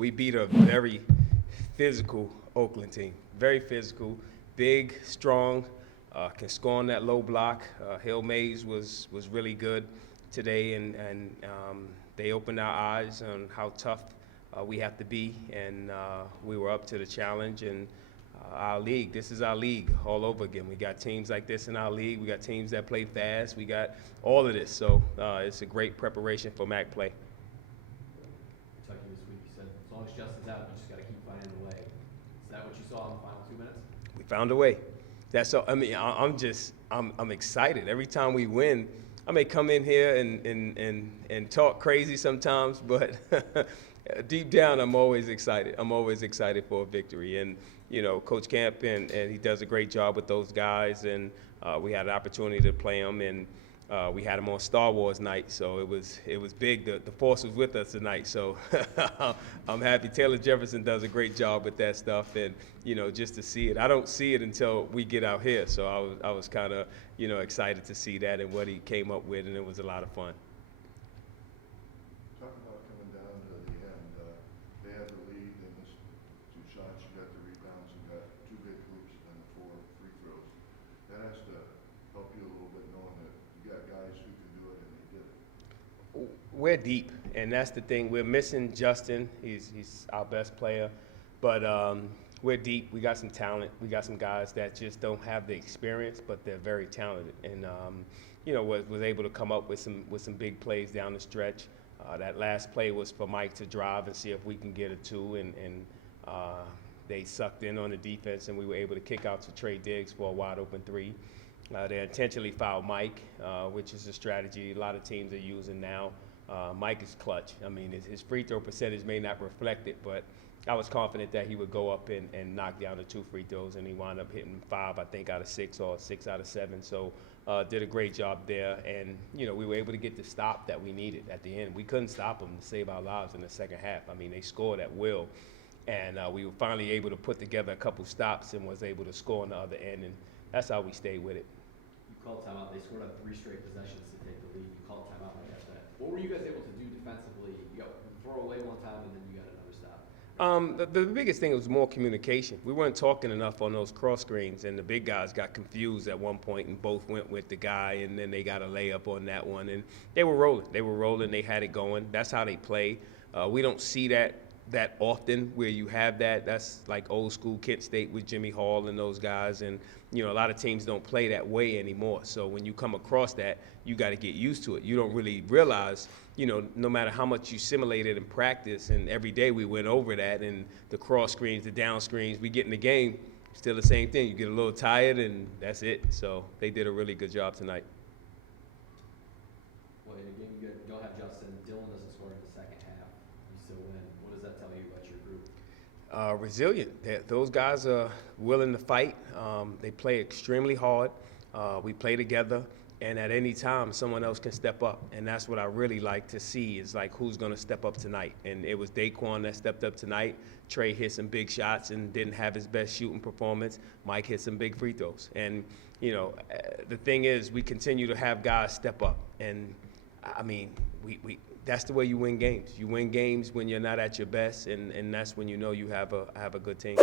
we beat a very physical Oakland team. Very physical, big, strong, can score on that low block. Hill Mays was really good today, and they opened our eyes on how tough we have to be, and we were up to the challenge. And our league, this is our league all over again. We got teams like this in our league. We got teams that play fast. We got all of this. So it's a great preparation for MAC play. Kentucky this week, you said as long as Justin's out, you just got to keep finding a way. Is that what you saw in the final 2 minutes? We found a way. That's all. I mean, I'm excited every time we win. I may come in here and talk crazy sometimes, but deep down, I'm always excited. I'm always excited for a victory. And you know, Coach Camp and he does a great job with those guys. And we had an opportunity to play them, and we had them on Star Wars night, so it was big. The Force was with us tonight, so I'm happy. Taylor Jefferson does a great job with that stuff, and you know, just to see it. I don't see it until we get out here, so I was kind of, you know, excited to see that and what he came up with, and it was a lot of fun. Talk about coming down to the end. They had the lead in this 2 shots. You got the rebounds. You got 2 big hoops and 4 free throws. That has to help you a little bit, knowing that you got guys who can do it, and they did it. We're deep, and that's the thing. We're missing Justin. He's our best player, but we're deep. We got some talent. We got some guys that just don't have the experience, but they're very talented. And you know, was able to come up with some big plays down the stretch. That last play was for Mike to drive and see if we can get a 2, and they sucked in on the defense, and we were able to kick out to Trey Diggs for a wide open 3. They intentionally fouled Mike, which is a strategy a lot of teams are using now. Mike is clutch. I mean, his free throw percentage may not reflect it, but I was confident that he would go up and knock down the 2 free throws, and he wound up hitting 5, I think, out of 6 or 6 out of 7. So did a great job there, and you know, we were able to get the stop that we needed at the end. We couldn't stop them to save our lives in the second half. I mean, they scored at will, and we were finally able to put together a couple stops and was able to score on the other end, and that's how we stayed with it. You called timeout. They scored on 3 straight possessions to take the lead. You called timeout right after that. What were you guys able to do defensively? You got throw away one time, and then you got another stop. The biggest thing was more communication. We weren't talking enough on those cross screens, and the big guys got confused at one point and both went with the guy, and then they got a layup on that one, and they were rolling. They had it going. That's how they play. We don't see that often where you have that. That's like old school Kent State with Jimmy Hall and those guys, and you know, a lot of teams don't play that way anymore. So when you come across that, you got to get used to it. You don't really realize, you know, no matter how much you simulate it in practice, and every day we went over that, and the cross screens, the down screens, we get in the game, still the same thing. You get a little tired, and that's it. So they did a really good job tonight. Well, in a game you don't have Justin, Dylan doesn't score in the second half, you still win. What does that tell you about your group? Resilient. Those guys are willing to fight. They play extremely hard. We play together, and at any time, someone else can step up. And that's what I really like to see, is like who's going to step up tonight. And it was Daquan that stepped up tonight. Trey hit some big shots and didn't have his best shooting performance. Mike hit some big free throws. And, you know, the thing is, we continue to have guys step up. And, I mean, that's the way you win games. You win games when you're not at your best, and that's when you know you have a good team.